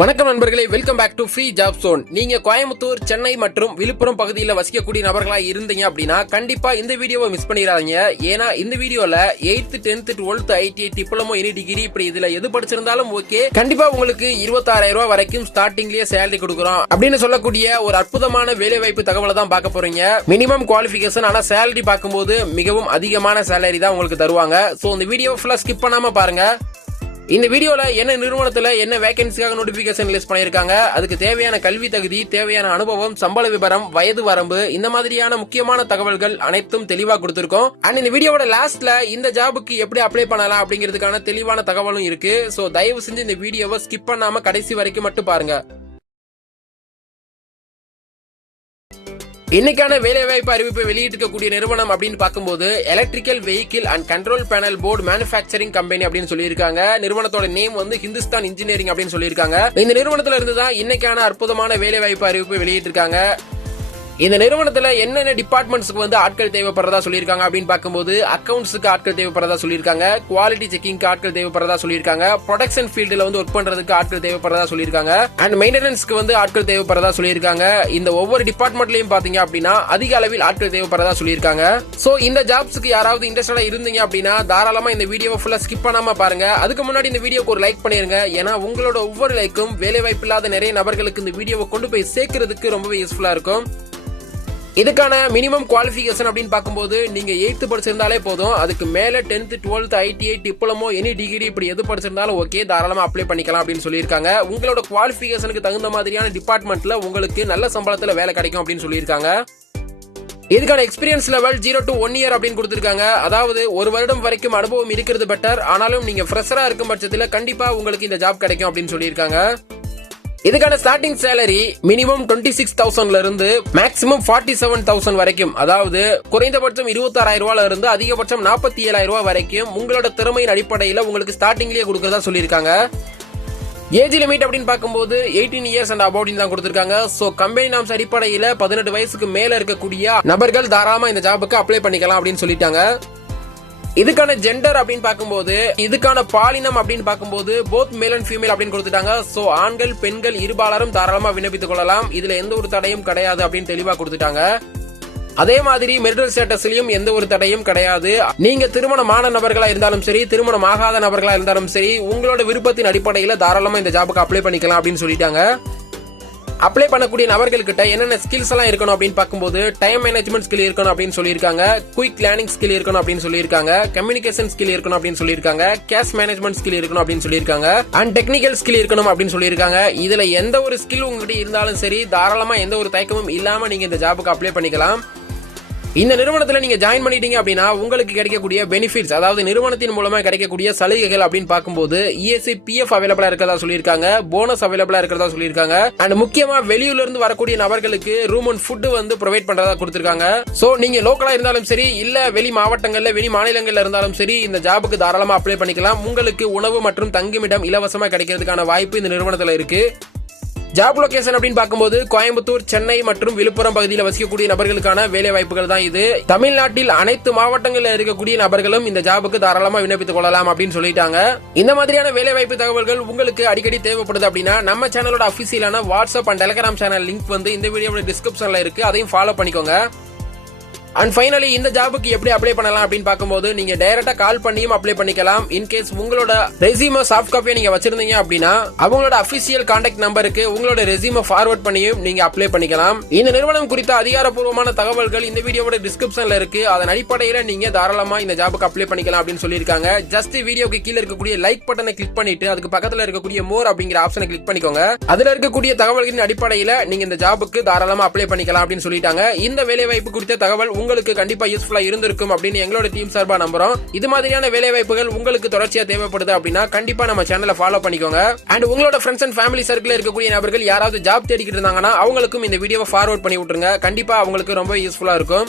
வணக்கம் நண்பர்களே, welcome back to free job zone. நீங்க கோயம்புத்தூர், சென்னை மற்றும் விழுப்புரம் பகுதியில் வசிக்கக்கூடிய நபர்களா இருந்தீங்க அப்படின்னா கண்டிப்பா இந்த வீடியோவை மிஸ் பண்ணிடாதீங்க. ஏன்னா இந்த வீடியோல 8th 10th 12th ITI diploma any degree இப்படி இதுல எது படிச்சிருந்தாலும் ஓகே, கண்டிப்பா உங்களுக்கு 26,000 ரூபாய் வரைக்கும் ஸ்டார்டிங்லயே சேலரி கொடுக்குறோம் அப்படின்னு சொல்லக்கூடிய ஒரு அற்புதமான வேலை வாய்ப்பு தகவலை தான் பார்க்க போறீங்க. மினிமம் குவாலிபிகேஷன், ஆனா சேலரி பார்க்கும்போது மிகவும் அதிகமான சேலரி தான் உங்களுக்கு தருவாங்க. சோ இந்த வீடியோ ஃபுல்லா ஸ்கிப் பண்ணாம பாருங்க. இந்த வீடியோல என்ன நிறுவனத்துல என்ன வேகன்சிக்காக நோட்டிபிகேஷன் ரிலீஸ் பண்ணிருக்காங்க, அதுக்கு தேவையான கல்வி தகுதி, தேவையான அனுபவம், சம்பள விவரம், வயது வரம்பு, இந்த மாதிரியான முக்கியமான தகவல்கள் அனைத்தும் தெளிவா கொடுத்திருக்கோம். அண்ட் இந்த வீடியோட லாஸ்ட்ல இந்த ஜாபுக்கு எப்படி அப்ளை பண்ணலாம் அப்படிங்கிறதுக்கான தெளிவான தகவலும் இருக்கு. சோ தயவு செஞ்சு இந்த வீடியோவை ஸ்கிப் பண்ணாம கடைசி வரைக்கும் மட்டும் பாருங்க. இன்னைக்கான வேலைவாய்ப்பு அறிவிப்பை வெளியிட்டிருக்கக்கூடிய நிறுவனம் அப்படின்னு பார்க்கும்போது electrical vehicle and control panel board manufacturing company அப்படின்னு சொல்லியிருக்காங்க. நிறுவனத்தோட நேம் வந்து ஹிந்துஸ்தான் இன்ஜினியரிங் அப்படின்னு சொல்லியிருக்காங்க. இந்த நிறுவனத்துல இருந்து தான் இன்னைக்கான அற்புதமான வேலைவாய்ப்பு அறிவிப்பு வெளியிட்டிருக்காங்க. இந்த நிறுவனத்துல என்னென்ன டிபார்ட்மெண்ட்ஸ்க்கு வந்து ஆட்கள் தேவைப்படுறதா சொல்லியிருக்காங்க அப்படின்னு பார்க்கும்போது அக்கவுண்ட்ஸுக்கு ஆட்கள் தேவைப்படுறதா சொல்லியிருக்காங்க, குவாலிட்டி செக்கிங்க்கு ஆட்கள் தேவைப்படுறதா சொல்லியிருக்காங்க, ப்ரொடக்ஷன் ஃபீல்டுல வந்து ஒர்க் பண்றதுக்கு ஆட்கள் தேவைப்படுறதா சொல்லியிருக்காங்க, அண்ட் மெயின்டெனன்ஸ்க்கு வந்து ஆட்கள் தேவைப்படுறதா சொல்லியிருக்காங்க. இந்த ஒவ்வொரு டிபார்ட்மெண்ட்லயும் பாத்தீங்க அப்படின்னா அதிக அளவில் ஆட்கள் தேவைப்படுறதா சொல்லியிருக்காங்க. சோ இந்த ஜாப்ஸ்க்கு யாராவது இன்ட்ரெஸ்டடா இருந்தீங்க அப்படின்னா தாராளமா இந்த வீடியோவை ஃபுல்லா ஸ்கிப் பண்ணாம பாருங்க. அதுக்கு முன்னாடி இந்த வீடியோக்கு ஒரு லைக் பண்ணிருங்க. ஏன்னா உங்களோட ஒவ்வொரு லைக்கும் வேலை வாய்ப்பு இல்லாத நிறைய நபர்களுக்கு இந்த வீடியோவை கொண்டு போய் சேர்க்கிறதுக்கு ரொம்பவே யூஸ்ஃபுல்லா இருக்கும். இதுக்கான மினிமம் குவாலிபிகேஷன் அப்படின்னு பார்க்கும்போது நீங்க 8th படிச்சிருந்தாலே போதும். அதுக்கு மேல 10th 12th ITI diploma any degree இப்படி எது படிச்சிருந்தாலும் ஓகே, தாராளமா அப்ளை பண்ணிக்கலாம் அப்படின்னு சொல்லியிருக்காங்க. உங்களோட குவாலிபிகேஷனுக்கு தகுந்த மாதிரியான டிபார்ட்மெண்ட்ல உங்களுக்கு நல்ல சம்பளத்துல வேலை கிடைக்கும் அப்படின்னு சொல்லியிருக்காங்க. இதுக்கான எக்ஸ்பீரியன்ஸ் லெவல் 0 to 1 year அப்படின்னு கொடுத்திருக்காங்க. அதாவது ஒரு வருடம் வரைக்கும் அனுபவம் இருக்கிறது பெட்டர். ஆனாலும் நீங்க ஃப்ரெஷரா இருக்கும் பட்சத்துல கண்டிப்பா உங்களுக்கு இந்த ஜாப் கிடைக்கும் அப்படின்னு சொல்லியிருக்காங்க. இதுக்கான ஸ்டார்டிங் சேலரி மினிமம் 26,000 இருந்து மேக்ஸிமம் 47,000 வரைக்கும், அதாவது குறைந்தபட்சம் 26,000 ரூபாயில இருந்து அதிகபட்சம் 47,000 ரூபாய் வரைக்கும் உங்களோட திறமையின் அடிப்படையில் உங்களுக்கு ஸ்டார்டிங்லயே கொடுக்கறதா சொல்லியிருக்காங்க. ஏஜ் லிமிட் அப்படின்னு பார்க்கும்போது 18 years அண்ட் அபவுட் தான் கொடுத்திருக்காங்க. சோ கம்பெனி நாம்ஸ் அடிப்படையில் 18 வயசுக்கு மேல இருக்கக்கூடிய நபர்கள் தாராளமா இந்த ஜாபுக்கு அப்ளை பண்ணிக்கலாம் அப்படின்னு சொல்லிட்டாங்க. இதுக்கான ஜெண்டர் அப்படின்னு பார்க்கும்போது இதுக்கான பாலினம் அப்படின்னு பார்க்கும்போது போத் மேல் அண்ட் ஃபீமேல் அப்படின்னு கொடுத்துட்டாங்க. சோ ஆண்கள் பெண்கள் இருபாலரும் தாராளமா விண்ணப்பித்துக் கொள்ளலாம். இதுல எந்த ஒரு தடையும் கிடையாது அப்படின்னு தெளிவா கொடுத்துட்டாங்க. அதே மாதிரி மெரிட்டல் ஸ்டேட்டஸ்லயும் எந்த ஒரு தடையும் கிடையாது. நீங்க திருமணமான நபர்களா இருந்தாலும் சரி, திருமணம் ஆகாத நபர்களா இருந்தாலும் சரி, உங்களோட விருப்பத்தின் அடிப்படையில் தாராளமா இந்த ஜாபுக்கு அப்ளை பண்ணிக்கலாம் அப்படின்னு சொல்லிட்டாங்க. அப்ளை பண்ணக்கூடிய நபர்கள் கிட்ட என்னென்ன ஸ்கில்ஸ் எல்லாம் இருக்கணும் அப்படின்னு பார்க்கும்போது டைம் மேனேஜ்மெண்ட் ஸ்கில் இருக்கணும் அப்படின்னு சொல்லியிருக்காங்க, குயிக் பிளானிங் ஸ்கில் இருக்கணும் அப்படின்னு சொல்லியிருக்காங்க, கம்யூனிகேஷன் ஸ்கில் இருக்கணும் அப்படின்னு சொல்லியிருக்காங்க, கேஷ் மேனேஜ்மெண்ட் ஸ்கில் இருக்கணும் அப்படின்னு சொல்லியிருக்காங்க, அண்ட் டெக்னிக்கல் ஸ்கில் இருக்கணும் அப்படின்னு சொல்லியிருக்காங்க. இதுல எந்த ஒரு ஸ்கில் உங்ககிட்ட இருந்தாலும் சரி, தாராளமா எந்த ஒரு தயக்கமும் இல்லாம நீங்க இந்த ஜாபுக்கு அப்ளை பண்ணிக்கலாம். இந்த நிறுவனத்துல நீங்க ஜாயின் பண்ணிட்டீங்க அப்படின்னா உங்களுக்கு கிடைக்கக்கூடிய பெனிஃபிட்ஸ், அதாவது நிறுவனத்தின் மூலமா கிடைக்கக்கூடிய சலுகைகள் அப்படின்னு பார்க்கும்போது ESI PF அவைலபிளா இருக்கிறதா சொல்லியிருக்காங்க, போனஸ் அவைலபிளா இருக்கிறதா சொல்லியிருக்காங்க, அண்ட் முக்கியமா வெளியூர்ல இருந்து வரக்கூடிய நபர்களுக்கு ரூம் அண்ட் ஃபுட் வந்து ப்ரொவைட் பண்றதா கொடுத்திருக்காங்க. சோ நீங்க லோக்கலா இருந்தாலும் சரி, இல்ல வெளி மாவட்டங்கள்ல வெளி மாநிலங்கள்ல இருந்தாலும் சரி, இந்த ஜாபுக்கு தாராளமா அப்ளை பண்ணிக்கலாம். உங்களுக்கு உணவு மற்றும் தங்குமிடம் இலவசமா கிடைக்கிறதுக்கான வாய்ப்பு இந்த நிறுவனத்துல இருக்கு. ஜாப் லொகேஷன் அப்படின்னு பார்க்கும்போது கோயம்புத்தூர், சென்னை மற்றும் விழுப்புரம் பகுதியில் வசிக்கக்கூடிய நபர்களுக்கான வேலை வாய்ப்புகள் தான் இது. தமிழ்நாட்டில் அனைத்து மாவட்டங்களில் இருக்கக்கூடிய நபர்களும் இந்த ஜாபுக்கு தாராளமா விண்ணப்பித்துக் கொள்ளலாம் அப்படின்னு சொல்லிட்டாங்க. இந்த மாதிரியான வேலை வாய்ப்பு தகவல்கள் உங்களுக்கு அடிக்கடி தேவைப்படுது அப்படின்னா நம்ம சேனலோட அபிஷியலான WhatsApp and Telegram channel link வந்து இந்த வீடியோட டிஸ்கிரிப்ஷன்ல இருக்கு, அதையும் ஃபாலோ பண்ணிக்கோங்க. அண்ட் ஃபைனலி இந்த ஜாபுக்கு எப்படி அப்ளை பண்ணலாம் அப்படின்னு பார்க்கும்போது நீங்க டைரக்டா கால் பண்ணியும் அப்ளை பண்ணிக்கலாம். இன்கேஸ் உங்களோட ரெஸ்யூமை சாஃப்ட் காப்பியை நீங்க வச்சிருந்தீங்க அப்படின்னா அவங்களோட அபிஷியல் கான்டாக்ட் நம்பருக்கு உங்களோட ரெஸ்யூமை ஃபார்வர்ட் பண்ணியும் நீங்க அப்ளை பண்ணிக்கலாம். இந்த நிறுவனம் குறித்த அதிகாரப்பூர்வமான தகவல்கள் இந்த வீடியோட டிஸ்கிரிப்ஷன்ல இருக்கு. அதன் அடிப்படையில் நீங்க தாராளமா இந்த ஜாபுக்கு அப்ளை பண்ணிக்கலாம் அப்படின்னு சொல்லியிருக்காங்க. ஜஸ்ட் வீடியோக்கு கீழே இருக்கக்கூடிய லைக் பட்டனை கிளிக் பண்ணிட்டு அதுக்கு பக்கத்துல இருக்கக்கூடிய மோர் அப்படிங்கிற ஆப்ஷனை கிளிக் பண்ணிக்கோங்க. அதுல இருக்கக்கூடிய தகவல்களின் அடிப்படையில் நீங்க இந்த ஜாபுக்கு தாராளமா அப்ளை பண்ணிக்கலாம் அப்படின்னு சொல்லிட்டாங்க. இந்த வேலை வாய்ப்பு குறித்த தகவல் உங்களுக்கு கண்டிப்பா யூஸ்ஃபுல்லா இருந்திருக்கும் அப்படின்னு எங்களோட டீம் சார்பா நம்புறோம். இது மாதிரியான வேலை வாய்ப்புகள் உங்களுக்கு தொடர்ச்சியா தேவைப்படுது அப்படின்னா கண்டிப்பா நம்ம சேனலை ஃபாலோ பண்ணிக்கோங்க. அண்ட் உங்களோட ஃப்ரெண்ட்ஸ் அண்ட் ஃபேமிலி சர்க்கிள் இருக்கக்கூடிய நபர்கள் யாராவது ஜாப் தேடிக்கிட்டு இருந்தாங்கன்னா அவங்களுக்கும் இந்த வீடியோவை ஃபார்வர்ட் பண்ணி விட்டுருங்க. கண்டிப்பா அவங்களுக்கு ரொம்ப யூஸ்ஃபுல்லா இருக்கும்.